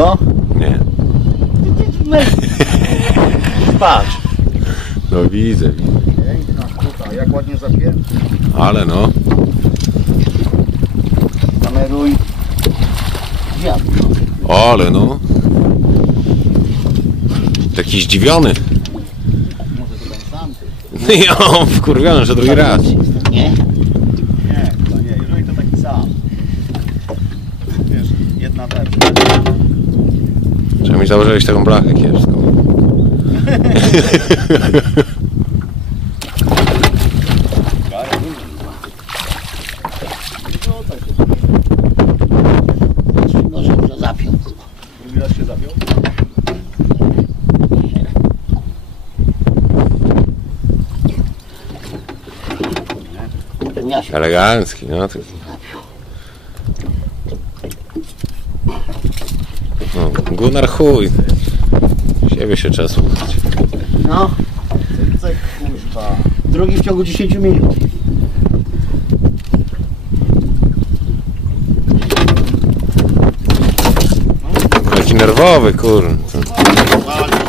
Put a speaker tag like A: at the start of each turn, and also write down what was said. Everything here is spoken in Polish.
A: No.
B: Nie.
A: Patrz.
B: No widzę.
A: Piękna kuta, jak ładnie zapięta.
B: Ale no.
A: Kameruj. Wiatr.
B: Ale no. Taki zdziwiony.
A: Może to ten sam ty.
B: No on wkurwiony, że drugi raz.
A: Nie? Nie, to nie. Jeżeli to taki sam. Wiesz, jedna wersja.
B: Trzeba mi założyłeś taką blachę kiepską.
A: Może że zapiął.
C: Drugi raz się zapiął?
A: Ten ja się
B: Elegancki, no. No, Gunnar chuj. Siebie się trzeba słuchać.
A: No.
C: Cyk, cyk, kurwa.
A: Drugi w ciągu 10 minut.
B: Taki nerwowy, kur.
A: Na